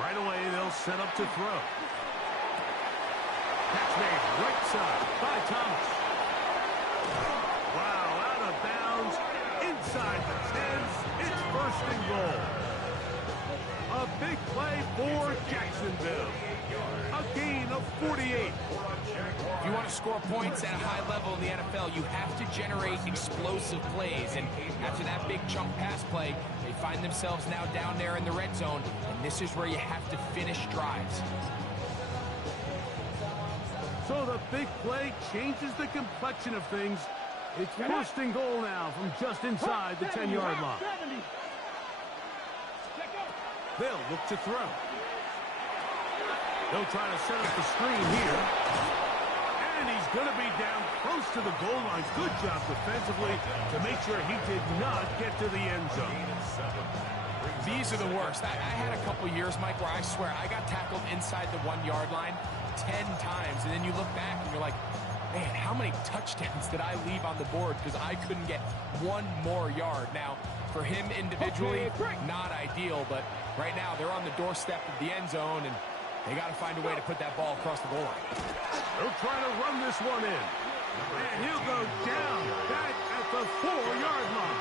Right away, they'll set up to throw. Catch made right side by Thomas. Wow, out of bounds, inside the 10. It's first and goal. A big play for Jacksonville. A gain of 48. If you want to score points at a high level in the NFL, you have to generate explosive plays. And after that big chunk pass play, they find themselves now down there in the red zone. And this is where you have to finish drives. So the big play changes the complexion of things. It's first and goal now from just inside the 10-yard line. They'll look to throw. They'll try to set up the screen here. And he's going to be down close to the goal line. Good job defensively to make sure he did not get to the end zone. These are the worst. I had a couple years, Mike, where I swear I got tackled inside the 1-yard line 10 times. And then you look back and you're like, man, how many touchdowns did I leave on the board because I couldn't get one more yard? Now, for him individually, not ideal, but right now they're on the doorstep of the end zone, and they got to find a way to put that ball across the goal line. They'll try to run this one in. And he'll go down back at the 4-yard line.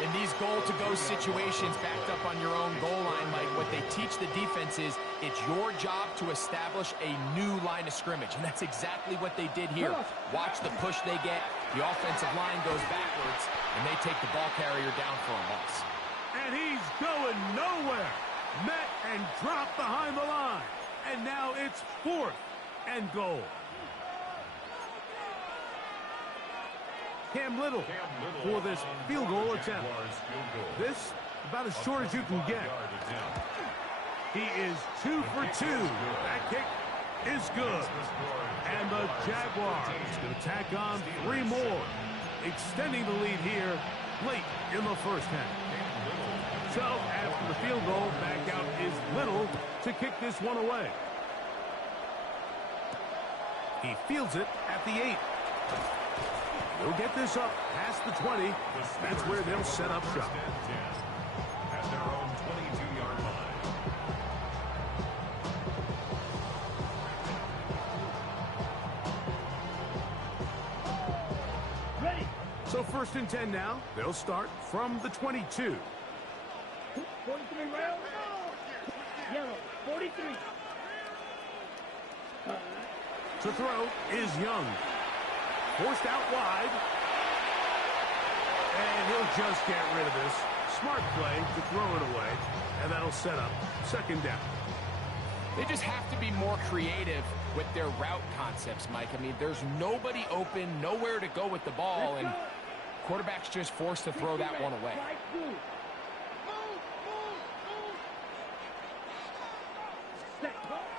In these goal-to-go situations backed up on your own goal line, Mike, what they teach the defense is it's your job to establish a new line of scrimmage, and that's exactly what they did here. Watch the push they get. The offensive line goes backwards, and they take the ball carrier down for a loss. And he's going nowhere. Met and dropped behind the line. And now it's 4th and goal. Cam Little for this field goal attempt. This about as short as you can get. He is 2 for 2. That kick is good. And the Jaguars going to tack on 3 more, extending the lead here late in the first half. So after the field goal, back out is Little to kick this one away. He fields it at the 8. They'll get this up past the 20. That's where they'll set up shop. At their own 22-yard line. Ready. So first and 10 now. They'll start from the 22. 43 round. Yellow. 43. To throw is Young. Forced out wide. And he'll just get rid of this. Smart play to throw it away. And that'll set up second down. They just have to be more creative with their route concepts, Mike. I mean, there's nobody open, nowhere to go with the ball, and quarterback's just forced to throw that one away.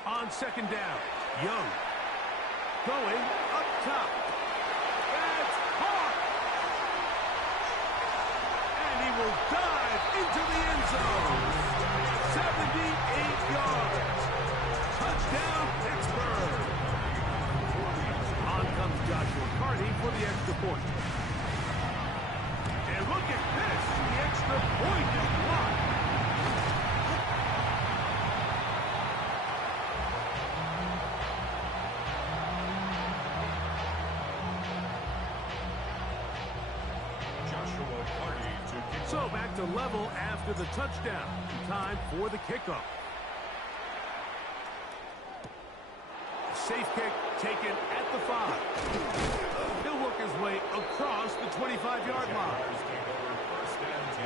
On second down, Young going up top. That's caught. And he will dive into the end zone. 78 yards. Touchdown, Pittsburgh. On comes Joshua Carty for the extra point. And look at this. The extra point is blocked. So back to level after the touchdown. Time for the kickoff. Safe kick taken at the 5. He'll work his way across the 25-yard line. First and 10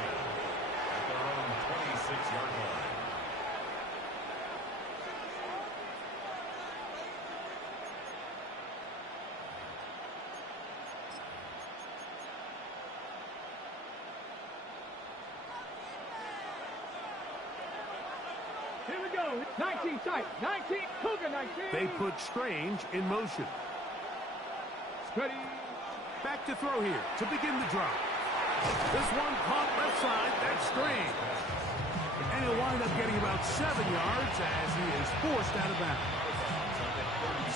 at their own 26-yard line. Here we go. 19 tight. 19. Cougar 19. They put Strange in motion. Ready. Back to throw here to begin the drive. This one caught left side. That's Strange. And he'll wind up getting about 7 yards as he is forced out of bounds.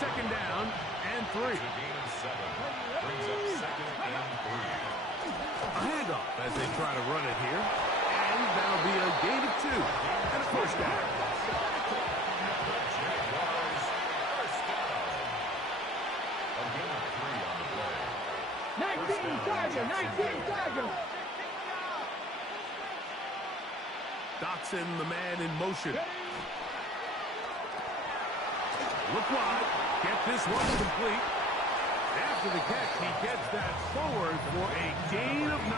Second down and 3. Brings up second and 3. A handoff as they try to run it here. And that'll be a gain of 2 and a first down. Jaguars, first down. A gain of 3 on the play. 19 Tiger, 19 Tiger. Dotson, the man in motion. Look wide. Get this one complete. After the catch, he gets that forward for a gain of 9.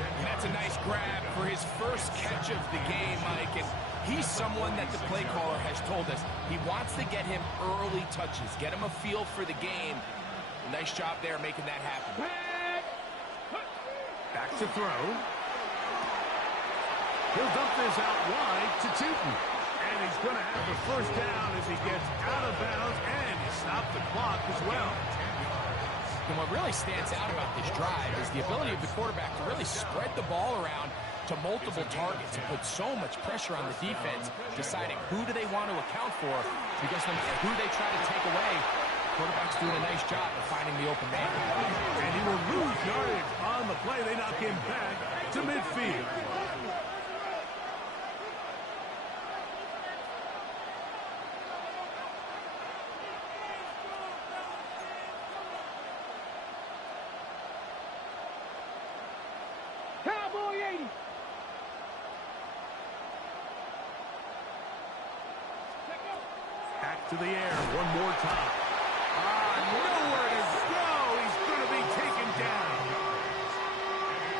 And that's a nice grab for his first catch of the game, Mike. And he's someone that the play caller has told us he wants to get him early touches, get him a feel for the game. Nice job there making that happen. Back to throw. He'll dump this out wide to Tootin. And he's going to have the first down as he gets out of bounds, and he stopped the clock as well. And what really stands out about this drive is the ability of the quarterback to really spread the ball around to multiple targets and put so much pressure on the defense, deciding who do they want to account for, because no matter who they try to take away, the quarterback's doing a nice job of finding the open man. And he will lose yardage on the play. They knock him back to midfield. Cowboy 80. Back to the air one more time. Nowhere to go. He's going to be taken down.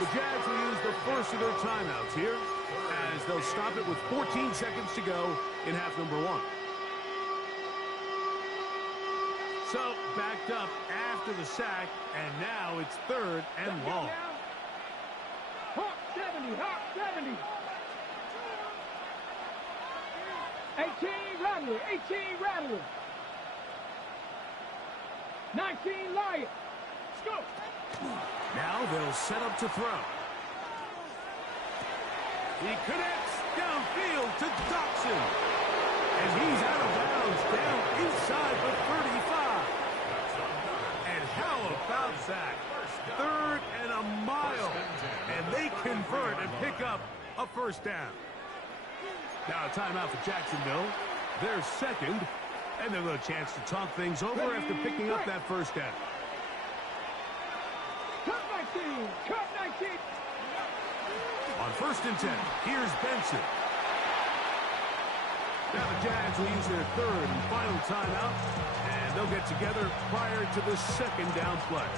The Jags will use the first of their timeouts here as they'll stop it with 14 seconds to go in half number 1. So backed up after the sack, and now it's 3rd and long. Hawk 70, Hawk 70. 18 Rattler, 18 Rattler. 19 Lion. Let's go. Now they'll set up to throw. He connects downfield to Dotson. And he's out of bounds down inside the 35. And how about that? 3rd and a mile. And they convert and pick up a first down. Now a timeout for Jacksonville. They're second. And they'll have a chance to talk things over after picking up that first down. Cut 19, cut 19. On 1st and 10, here's Benson. Now the Jags will use their 3rd and final timeout, and they'll get together prior to the 2nd down play.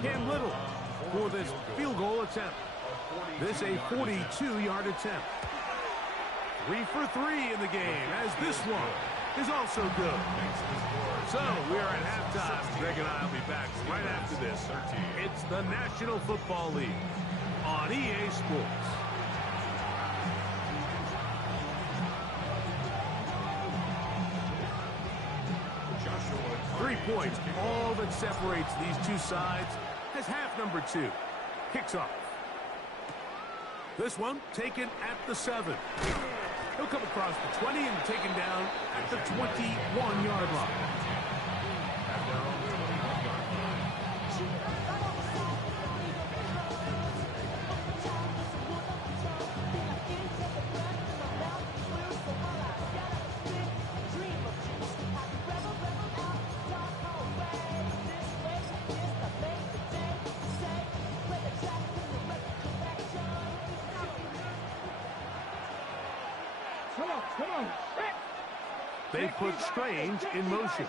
Cam Little for this field goal attempt. This a 42-yard attempt. 3 for 3 in the game, as this one is also good. So we are at halftime. Greg and I will be back right after this. It's the National Football League on EA Sports. Joshua 3 points, all that separates these two sides, as half number 2 kicks off. This one taken at the 7. He'll come across the 20 and taken down at the 21-yard line. Come on. They put Strange in motion.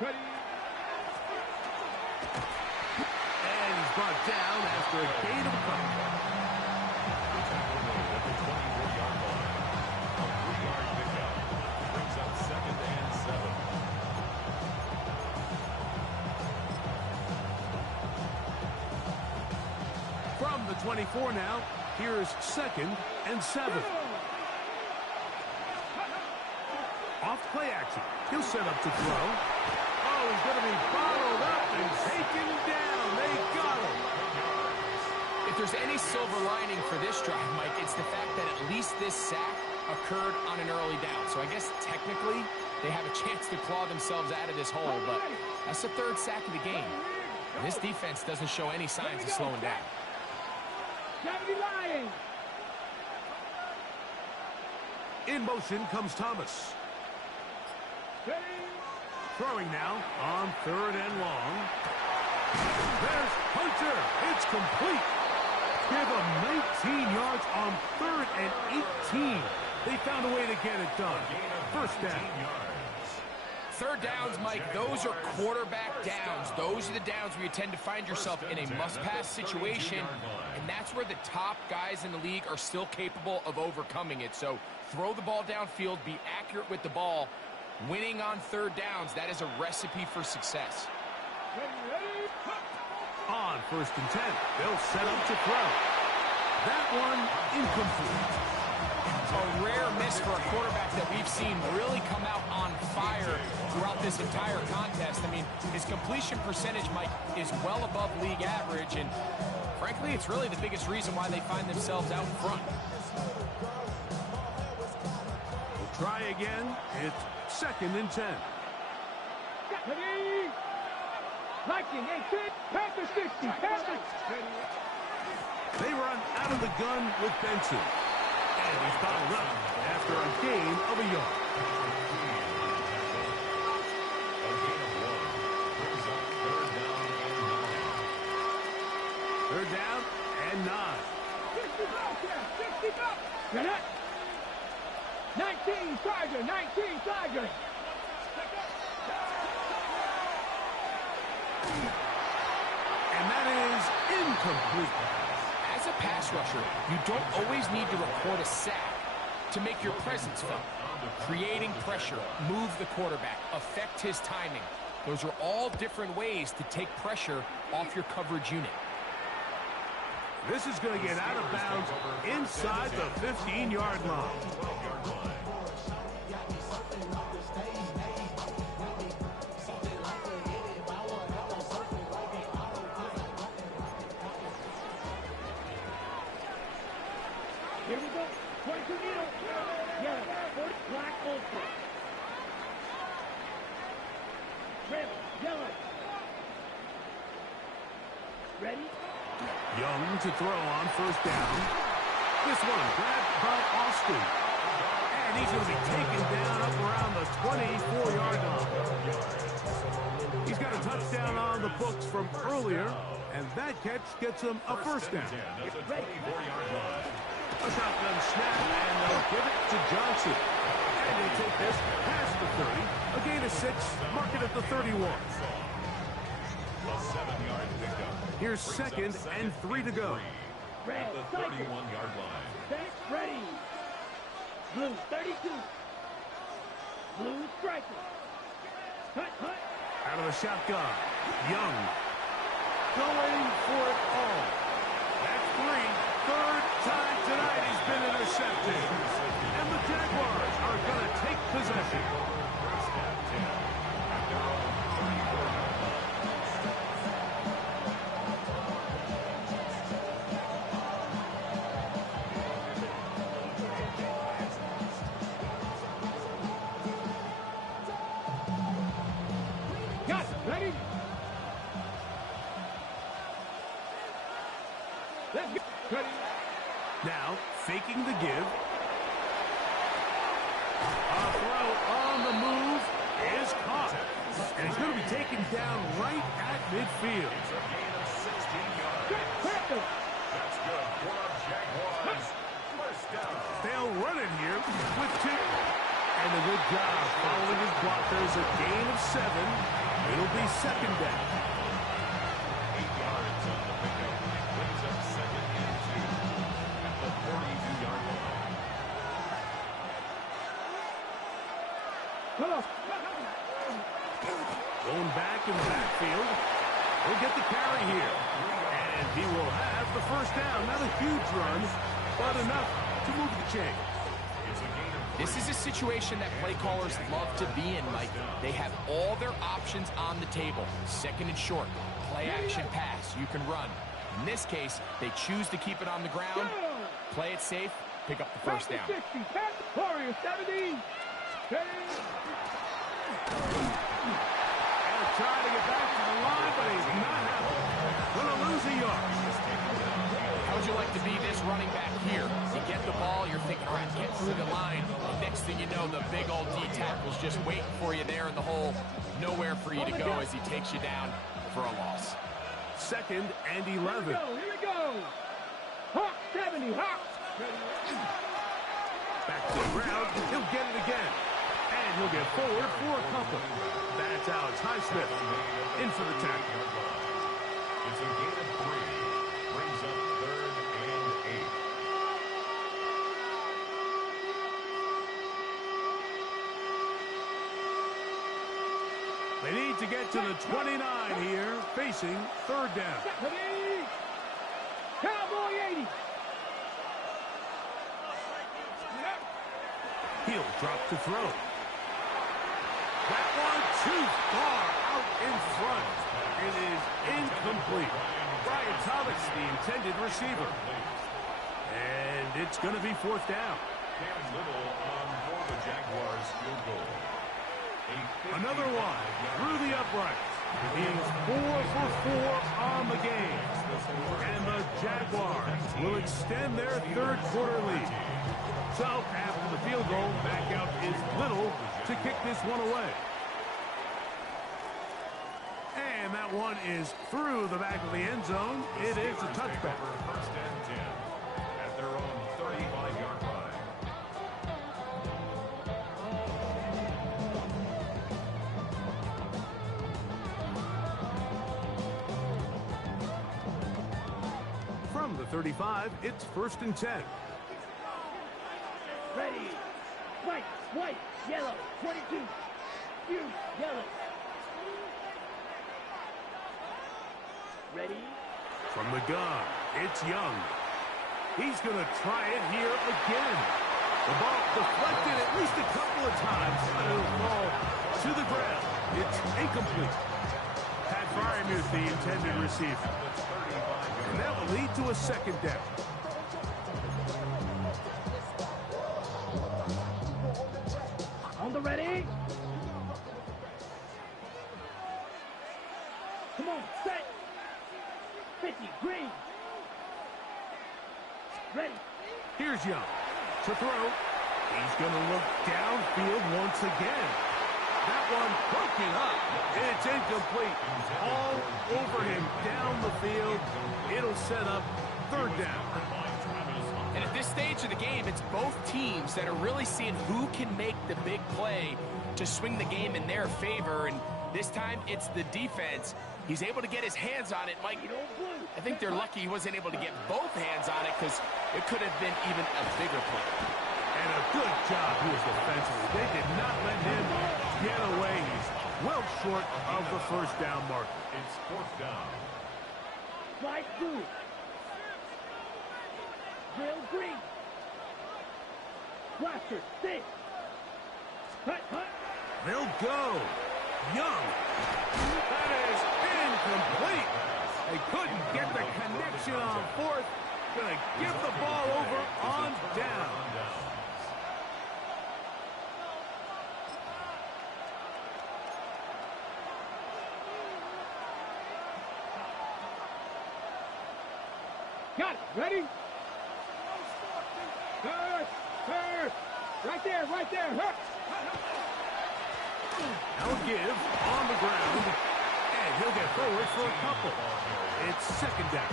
Ready. And he's brought down after a gain of a couple. at the 24-yard line. A 3-yard pickup brings up 2nd and 7. From the 24 now, here's 2nd and 7. Off play action. He'll set up to throw. Oh, he's going to be bottled up and taken down. They got him. If there's any silver lining for this drive, Mike, it's the fact that at least this sack occurred on an early down. So I guess technically they have a chance to claw themselves out of this hole, but that's the third sack of the game. And this defense doesn't show any signs of slowing down. In motion comes Thomas. Throwing now on 3rd and long. There's Hunter. It's complete. Give them 19 yards on 3rd and 18. They found a way to get it done. First down. Third downs, Mike, those are quarterback downs. Those are the downs where you tend to find yourself in a must-pass situation, and that's where the top guys in the league are still capable of overcoming it. So throw the ball downfield, be accurate with the ball. Winning on third downs, that is a recipe for success. On 1st and 10, they'll set up to throw. That one incomplete. A rare miss for a quarterback that we've seen really come out on fire throughout this entire contest. I mean, his completion percentage, Mike, is well above league average, and frankly, it's really the biggest reason why they find themselves out front. We'll try again. It's 2nd and 10. Viking 18, Panther 60, Panther. They run out of the gun with Benson. And he's bottled up after a gain of a yard. Third down and 9. 60 bucks. 19 Tiger, 19 Tiger. And that is incomplete. As a pass rusher, you don't always need to record a sack to make your presence felt. Creating pressure, move the quarterback, affect his timing. Those are all different ways to take pressure off your coverage unit. This is going to get out of bounds inside the 15-yard line. Here we go. 22 needle. Yellow. Black ultra. Red. Yellow. Ready? Young to throw on 1st down. This one grabbed by Austin. And he's going to be taken down up around the 24-yard line. He's got a touchdown on the books from earlier, and that catch gets him a 1st down. A shotgun snap, and they'll give it to Johnson. And they take this past the 30. A gain of 6, mark it at the 31. A 7-yard pickup. Here's 2nd and 3 to go. At the 31-yard line. Set. Ready. Blue 32. Blue striker. Hut. Out of the shotgun. Young. Going for it all. That's 3. 3rd time tonight he's been intercepted. And the Jaguars are going to take possession. Got it. Ready? Let's go. Ready? Now, faking the give. A throw on the move is caught. And he's going to be taken down right at midfield. It's a gain of 16 yards. Panther. That's good for our Jaguars. 1st down. They'll run it here with 2. And a good job following his block. There's a gain of 7. It'll be 2nd down. 8 yards on the pickup. Brings up 2nd and 2 at the 42-yard line. Hello. Going back in the backfield. He'll get the carry here. And he will have the 1st down. Not a huge run, but enough to move the chain. It's a gain of This is a situation that play callers love to be in, Mike. They have all their options on the table. 2nd and short, play action pass, you can run. In this case, they choose to keep it on the ground, play it safe, pick up the first down. 60, pass, Warrior 70. Ready? And trying to get back to the line, but he's not having it. Going to lose a yard. How would you like to be this running back here? You get the ball, you're thinking, all right, get through the line. Next thing you know, the big old D tackle's just waiting for you there in the hole. Nowhere for you to go as he takes you down for a loss. 2nd and 11. Here we go. Hawk 70, Hawk. Back to the ground. He'll get it again. And he'll get forward for a couple. That's Alex Highsmith in for the tackle. It's a gain of 3. Brings up 3rd and 8. They need to get to the 29 here, facing 3rd down. Ready? Cowboy 80. He'll drop to throw. That one too far out in front. It is incomplete. Brian Thomas, the intended receiver. And it's going to be 4th down. Cam Little on for the Jaguars field goal. Another one through the uprights. He's 4 for 4 on the game. And the Jaguars will extend their 3rd quarter lead. So after the field goal, back out is Little to kick this one away. And that one is through the back of the end zone. It is a touchback. 1st and 10 at their own 35-yard line. From the 35, it's 1st and 10. Ready. White, yellow, 22. You, yellow. Ready? From the gun, it's Young. He's going to try it here again. The ball deflected at least a couple of times, but it'll fall to the ground. It's incomplete. Pat Fryermuth, the intended receiver. And that will lead to a 2nd down. On the ready? Come on, set. 50, green. Ready. Here's Young to throw. He's going to look downfield once again. That one broken up. It's incomplete. All over him down the field. It'll set up 3rd down. And at this stage of the game, it's both teams that are really seeing who can make the big play to swing the game in their favor. And this time, it's the defense. He's able to get his hands on it. Mike, I think they're lucky he wasn't able to get both hands on it because it could have been even a bigger play. And a good job here defensively. They did not let him get away. He's well short of the 1st down marker. It's 4th down. Slide through. Real green. Blaster, 6. Cut. They'll go. Young. That is incomplete. They couldn't get the connection on 4th. Gonna give the ball over on down. Got it. Ready? First. Right there. Now give on the ground. And he'll get forward for a couple. It's 2nd down.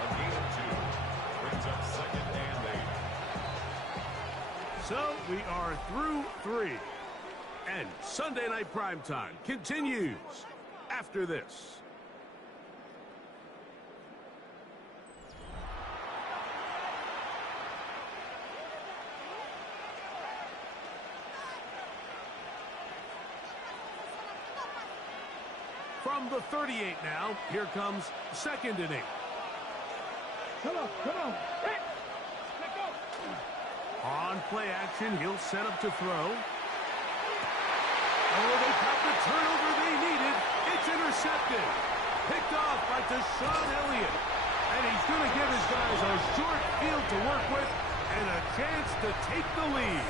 A gain of 2. Brings up 2nd and 8. So we are through 3. And Sunday Night Primetime continues after this. From the 38 now, here comes 2nd and 8. Come on. Hey. Let go. On play action, he'll set up to throw. Oh, they got the turnover they needed. It's intercepted. Picked off by Deshaun Elliott. And he's going to give his guys a short field to work with and a chance to take the lead.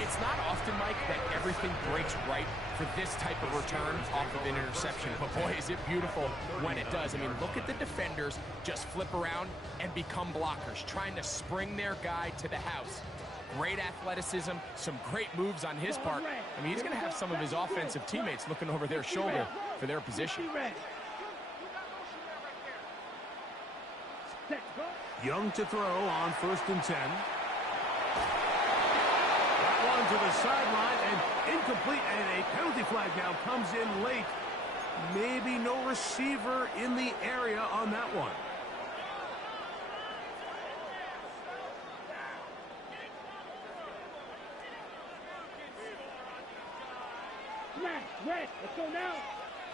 It's not often, Mike, that everything breaks right for this type of return off of an interception. But, boy, is it beautiful when it does. I mean, look at the defenders just flip around and become blockers, trying to spring their guy to the house. Great athleticism, some great moves on his part. I mean, he's going to have some of his offensive teammates looking over their shoulder for their position. Young to throw on 1st and 10. That one to the sideline and incomplete, and a penalty flag now comes in late. Maybe no receiver in the area on that one. Smash, red, let's go now.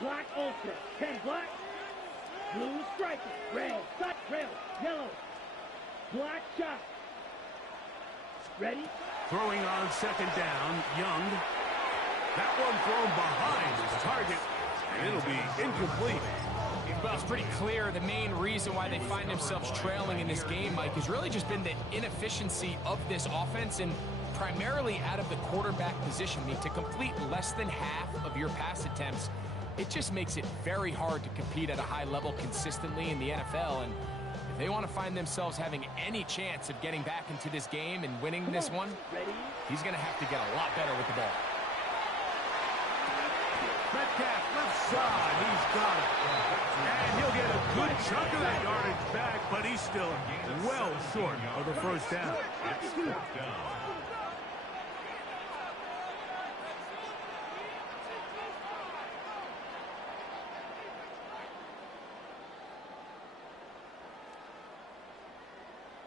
Black ultra, 10 black. Blue striker, red, side rail, yellow. Black shot. Ready? Throwing on 2nd down, Young. That one thrown behind his target, and it'll be incomplete. Well, it's pretty clear the main reason why they find themselves trailing in this game, Mike, has really just been the inefficiency of this offense and primarily out of the quarterback position. I mean, to complete less than half of your pass attempts, it just makes it very hard to compete at a high level consistently in the NFL. And if they want to find themselves having any chance of getting back into this game and winning this one, he's going to have to get a lot better with the ball. Metcalf, left side, he's got it. And he'll get a good chunk of that yardage back, but he's still well short of the 1st down. It's 4th down.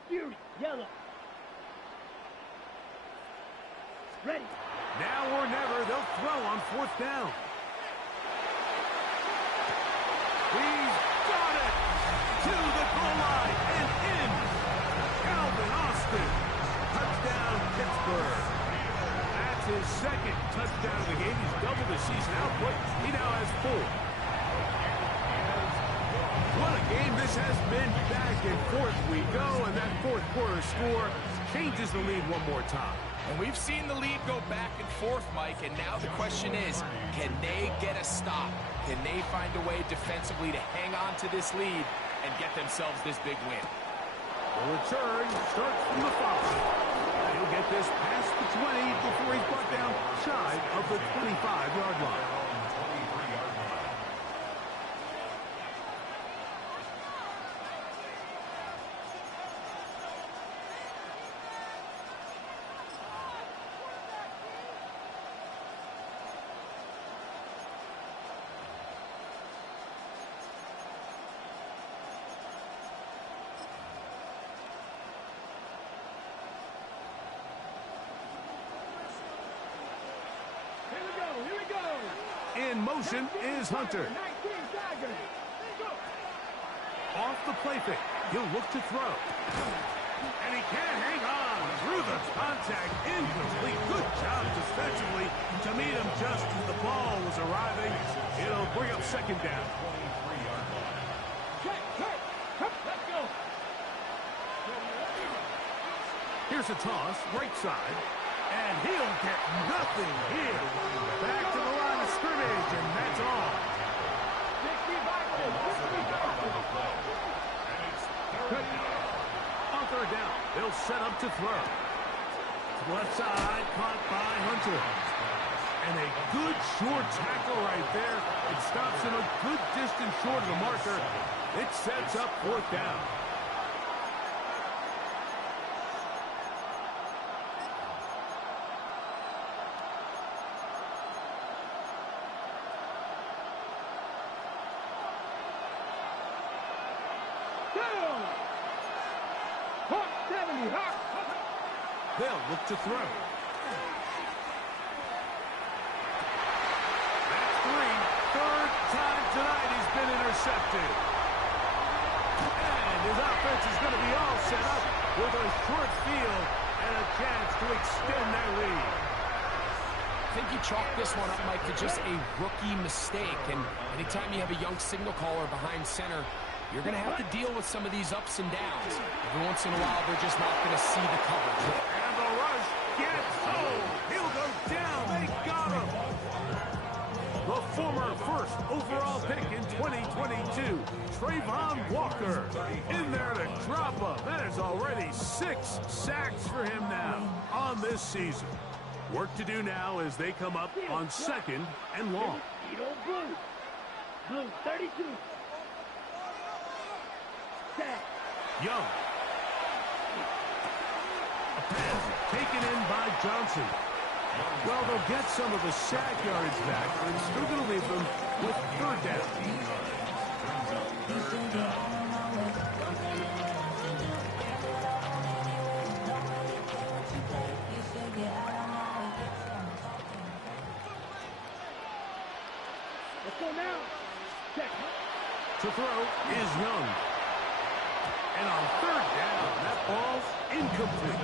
Fury, yellow. Ready. Now or never, they'll throw on 4th down. He's got it to the goal line and in. Calvin Austin. Touchdown, Pittsburgh. That's his 2nd touchdown of the game. He's doubled his season output. He now has 4. What a game this has been. Back and forth we go, and that 4th quarter score changes the lead one more time. And we've seen the lead go back and forth, Mike, and now the question is, can they get a stop? Can they find a way defensively to hang on to this lead and get themselves this big win? The return starts from the 5. He'll get this past the 20 before he's brought down shy of the 25-yard line. In motion is Hunter. Off the play fake. He'll look to throw. And he can't hang on through the contact. Incomplete. Good job defensively to meet him just as the ball was arriving. It'll bring up 2nd down. Let's go. Here's a toss, right side. And he'll get nothing here. Back to the line of scrimmage, and that's all. On 3rd down, they'll set up to throw. To the left side, caught by Hunter. And a good short tackle right there. It stops him a good distance short of the marker. It sets up 4th down. They'll look to throw. That's 3. 3rd time tonight he's been intercepted. And his offense is going to be all set up with a short field and a chance to extend that lead. I think you chalk this one up, Mike, to just a rookie mistake. And anytime you have a young signal caller behind center, you're going to have to deal with some of these ups and downs. Every once in a while, they're just not going to see the coverage. And the rush gets home. He'll go down. They got him. The former first overall pick in 2022, Trayvon Walker, in there to drop him. That is already 6 sacks for him now on this season. Work to do now as they come up on 2nd and long. Blue 32. Sack. Young. A pass taken in by Johnson. Well, they'll get some of the sack yards back, but it's still going to leave them with 3rd down. Let's go now. Check. To throw is Young. And on 3rd down, that ball's incomplete.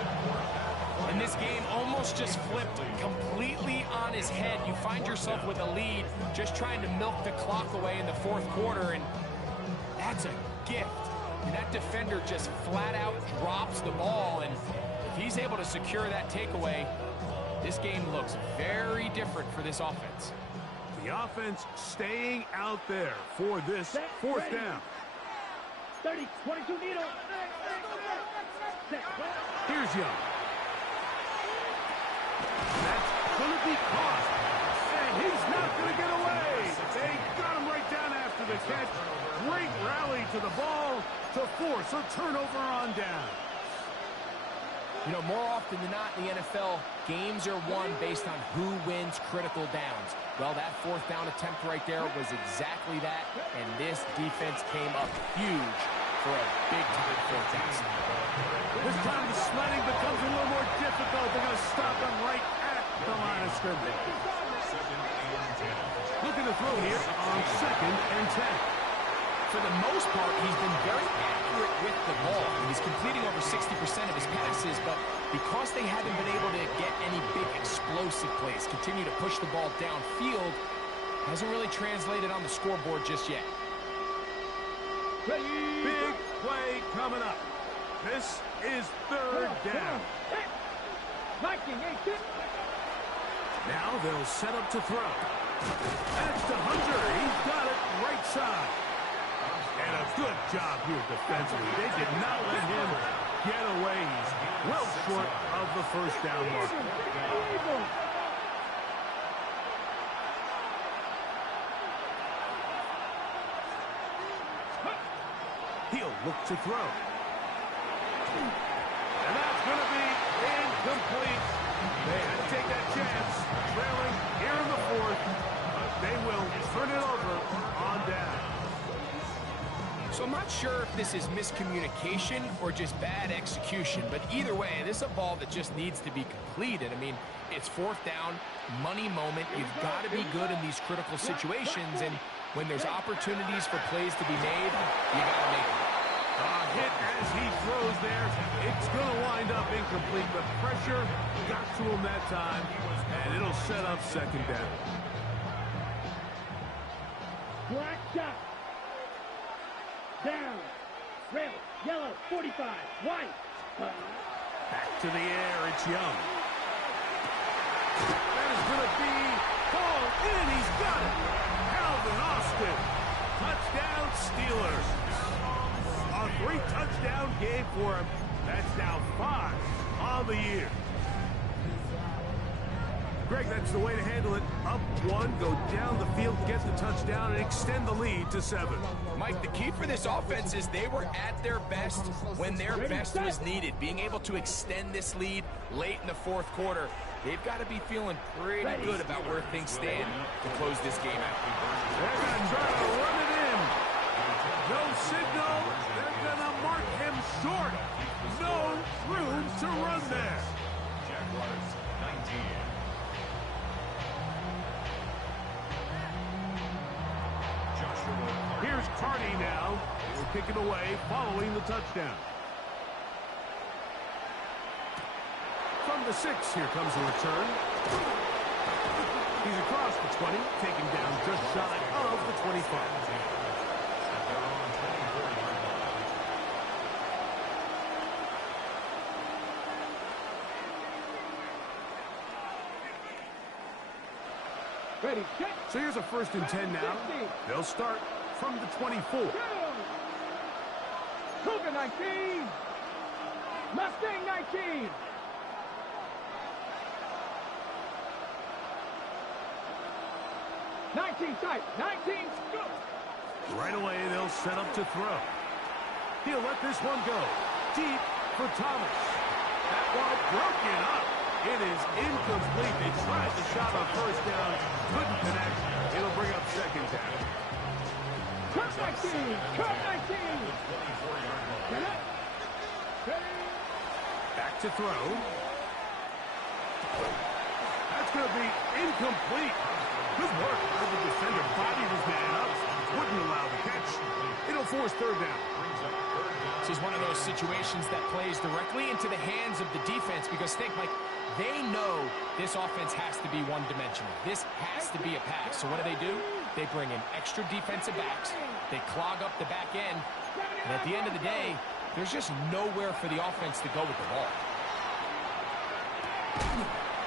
And this game almost just flipped completely on his head. You find yourself with a lead, just trying to milk the clock away in the 4th quarter, and that's a gift. And that defender just flat out drops the ball, and if he's able to secure that takeaway, this game looks very different for this offense. The offense staying out there for this 4th down. 30, 22 needle. Here's Young. That's going to be caught. And he's not going to get away. They got him right down after the catch. Great rally to the ball to force a turnover on down. You know, more often than not in the NFL, games are won based on who wins critical downs. Well, that 4th down attempt right there was exactly that, and this defense came up huge for a big-time 4th down. This time the sledding becomes a little more difficult. They're going to stop him right at the line of scrimmage. Looking to throw here on 2nd and 10. For the most part, he's been very accurate with the ball. He's completing over 60% of his passes, but because they haven't been able to get any big explosive plays, continue to push the ball downfield, hasn't really translated on the scoreboard just yet. Big play coming up. This is 3rd down. Now they'll set up to throw. That's to Hunter. He's got it right side. And a good job here defensively. They did not let him get away. He's well short of the 1st down mark. He'll look to throw. And that's going to be incomplete. They had to take that chance, trailing here in the 4th, but they will turn it over on down. So I'm not sure if this is miscommunication or just bad execution, but either way, this is a ball that just needs to be completed. I mean, it's 4th down, money moment. You've got to be good in these critical situations, and when there's opportunities for plays to be made, you got to make them. Hit as he throws there. It's going to wind up incomplete, but pressure got to him that time, and it'll set up 2nd down. Black shot. Down. Red, yellow, 45, white. Back to the air, it's Young. That is going to be called in. He's got it. Calvin Austin. Touchdown Steelers. A 3-touchdown game for him. That's now 5 on the year. Greg, that's the way to handle it. Up 1, go down the field, get the touchdown, and extend the lead to 7. Mike, the key for this offense is they were at their best when their best was needed. Being able to extend this lead late in the 4th quarter, they've got to be feeling pretty good about where things stand to close this game out. They're going to try to run it in. No signal. They're going to mark him short. No room to run there. Jaguars 19. Here's Carney now. He'll kick it away following the touchdown. From the 6, here comes a return. He's across the 20, taken down just shy of the 25. Ready, set. So here's a 1st and 10 now. They'll start from the 24. Cougar 19. Mustang 19. Tight. 19, go. Right away, they'll set up to throw. He'll let this one go. Deep for Thomas. That ball broken up. It is incomplete. They tried the shot on 1st down. Couldn't connect. It'll bring up 2nd down. Cut 19. Cut 19. Back to throw. That's going to be incomplete. Good work by the defender. Body was man up. Wouldn't allow the catch. It'll force 3rd down. This is one of those situations that plays directly into the hands of the defense because think, Mike, they know this offense has to be one-dimensional. This has to be a pass. So what do? They bring in extra defensive backs. They clog up the back end. And at the end of the day, there's just nowhere for the offense to go with the ball.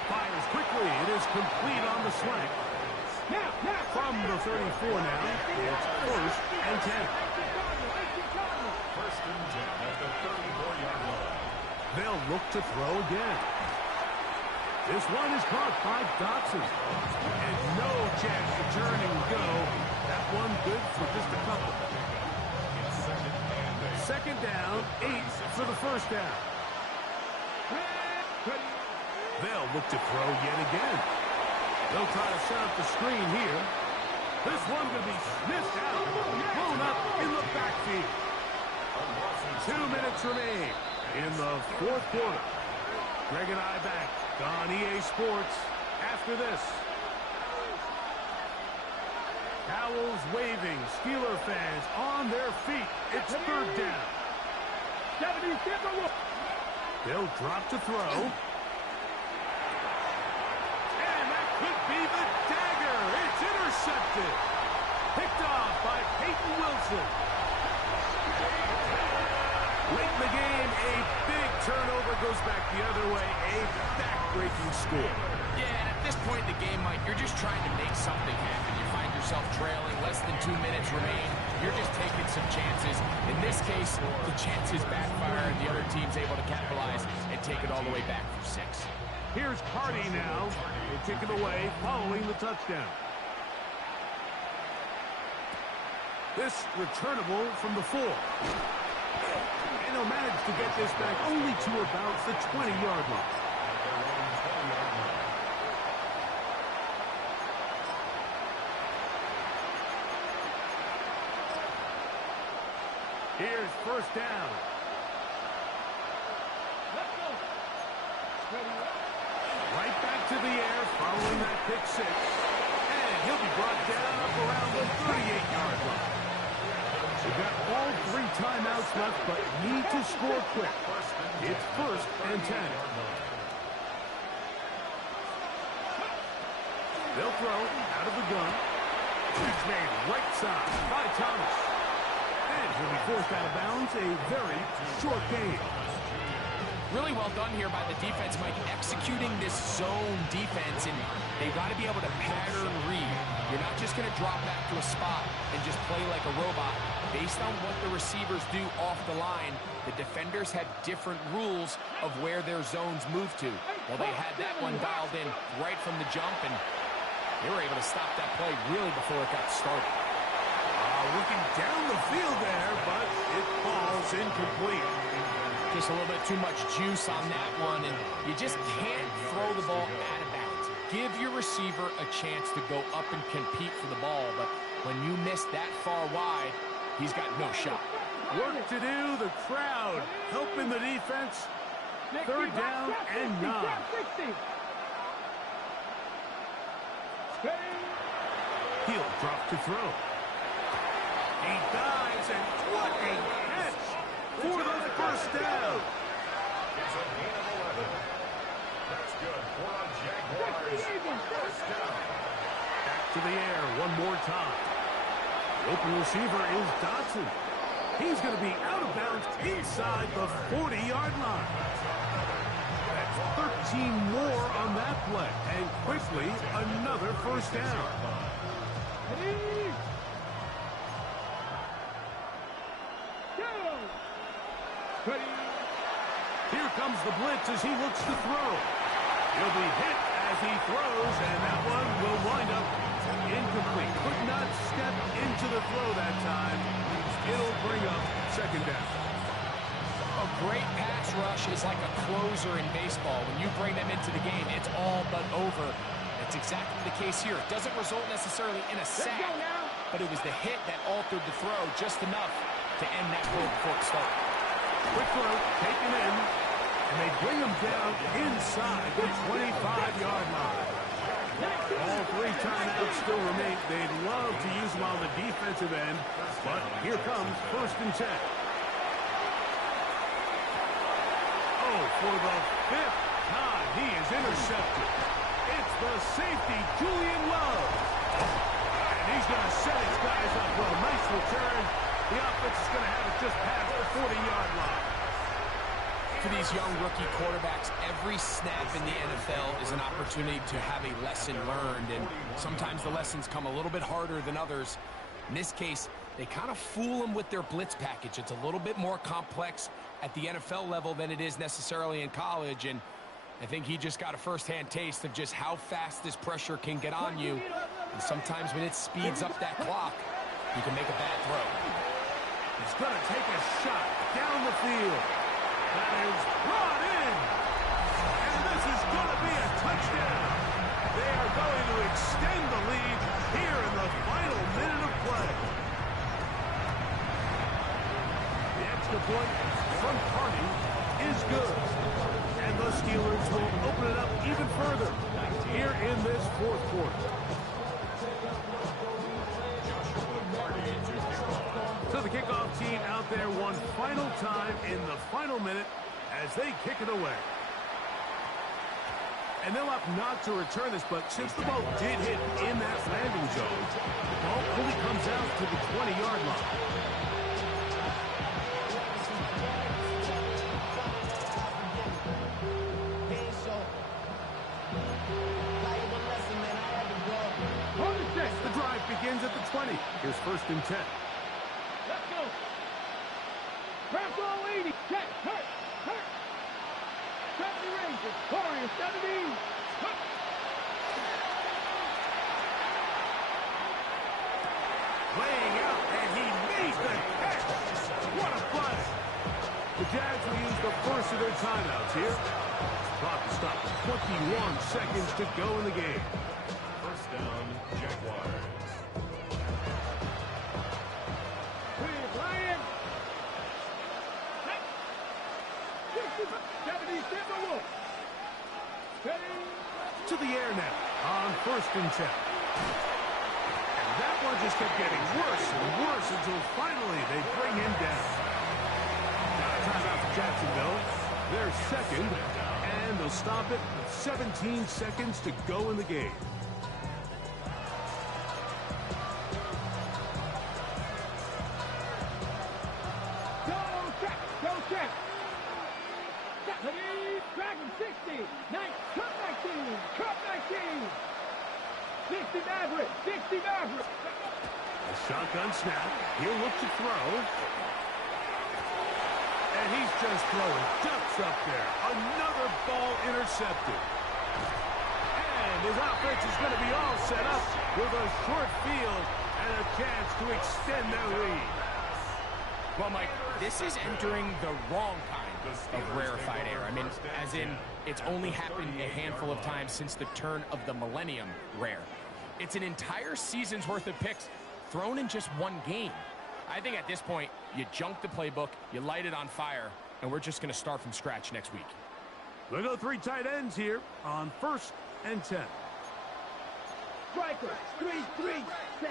Fires quickly. It is complete on the slant. From the 34 now, it's 1st and 10. 1st and 10 at the 34-yard line. They'll look to throw again. This one is caught by Dotson. And no chance to turn and go. That one good for just a couple. 2nd down, 8 for the 1st down. They'll look to throw yet again. They'll try to set up the screen here. This one going to be sniffed out. Blown up in the backfield. 2 minutes remain in the 4th quarter. Greg and I back on EA Sports after this. Towels waving. Steeler fans on their feet. It's 3rd down. They'll drop to throw. Could be the dagger. It's intercepted. Picked off by Peyton Wilson. Late in the game, a big turnover goes back the other way. A back-breaking score. Yeah, and at this point in the game, Mike, you're just trying to make something happen. You find yourself trailing, less than 2 minutes remain. You're just taking some chances. In this case, the chances backfire, and the other team's able to capitalize and take it all the way back for 6. Here's Cardi now. They kick it away following the touchdown. This returnable from the 4. And he'll manage to get this back only to about the 20-yard line. Here's 1st down. Right back to the air following that pick 6. And he'll be brought down up around the 38-yard line. We've got all 3 timeouts left, but need to score quick. It's 1st and 10. They'll throw out of the gun. It's made right side by Thomas. And he'll be forced out of bounds. A very short game. Really well done here by the defense, Mike, executing this zone defense, and they've got to be able to pattern read. You're not just going to drop back to a spot and just play like a robot. Based on what the receivers do off the line, the defenders have different rules of where their zones move to. Well, they had that one dialed in right from the jump, and they were able to stop that play really before it got started. Looking down the field there, but it falls incomplete. Just a little bit too much juice on that one, and you just can't throw the ball out of bounds. Give your receiver a chance to go up and compete for the ball, but when you miss that far wide, he's got no shot. Work to do, the crowd helping the defense. 3rd down and 9. He'll drop to throw. He dives, and what a catch for the 1st down. It's a gain of 11. That's good for a Jaguars 1st down. Back to the air one more time. The open receiver is Dotson. He's going to be out of bounds inside the 40-yard line. That's 13 more on that that play. And quickly, another first down. Ready? Go! Ready? Here comes the blitz as he looks to throw. He'll be hit as he throws, and that one will wind up incomplete. Could not step into the throw that time. It'll bring up second down. A great pass rush is like a closer in baseball. When you bring them into the game, it's all but over. That's exactly the case here. It doesn't result necessarily in a sack, but it was the hit that altered the throw just enough to end that play before it started. Quick throw, taken in, and they bring him down inside the 25-yard line. All three timeouts still remain. They'd love to use them on the defensive end, but here comes 1st and 10. Oh, for the 5th time, he is intercepted. It's the safety, Julian Love. And he's going to set his guys up for a nice return. The offense is going to have it just past the 40-yard line. For these young rookie quarterbacks, every snap in the NFL is an opportunity to have a lesson learned, and sometimes the lessons come a little bit harder than others. In this case, they kind of fool them with their blitz package. It's a little bit more complex at the NFL level than it is necessarily in college, and I think he just got a first-hand taste of just how fast this pressure can get on you. And sometimes when it speeds up that clock, you can make a bad throw. He's going to take a shot down the field. That is brought in. And this is going to be a touchdown. They are going to extend the lead here in the final minute of play. The extra point from Harding is good. And the Steelers will open it up even further here in this 4th quarter. So the kickoff team out there one final time in the final minute as they kick it away. And they'll opt not to return this, but since the ball did hit in that landing zone, the ball only comes out to the 20-yard line. The drive begins at the 20. Here's 1st and 10. Let's go. Press all 80. Check. Hurt. 70 Rangers. Warriors 70. Laying out, and he made the catch. What a play. The Jags will use the first of their timeouts here. Clock to stop. 21 seconds to go in the game. First down, Jaguars. Lion. 70 Timberwolves. Ready. To the air now on 1st and 10. And that one just kept getting worse and worse until finally they bring him down. Now timeout for Jacksonville. They're second, and they'll stop it with 17 seconds to go in the game. Go check. Ready. Dragon 60. Cup 19. 60 Maverick. A shotgun snap. He'll look to throw. And he's just throwing ducks up there. Another ball intercepted. And his offense is going to be all set up with a short field and a chance to extend their lead. Well, Mike, this is entering the wrong kind of rarefied air. I mean, as in, it's only happened a handful of times since the turn of the millennium rare. It's an entire season's worth of picks thrown in just one game. I think at this point, you junk the playbook, you light it on fire, and we're just going to start from scratch next week. We'll go 3 tight ends here on 1st and 10. Striker. 3. Set.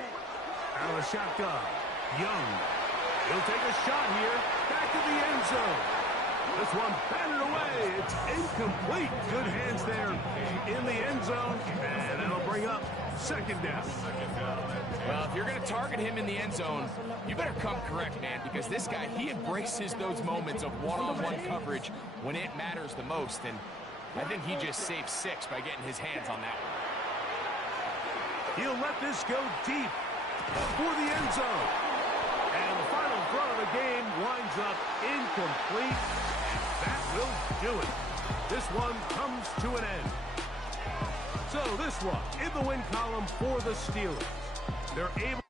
Out of the shotgun. Young. He'll take a shot here. Back to the end zone. This one batted away. It's incomplete. Good hands there in the end zone. And that'll bring up 2nd down. Well, if you're going to target him in the end zone, you better come correct, man, because this guy, he embraces those moments of one-on-one coverage when it matters the most. And I think he just saved 6 by getting his hands on that one. He'll let this go deep for the end zone. And the final throw of the game winds up incomplete. And that will do it. This one comes to an end. So this one in the win column for the Steelers. They're able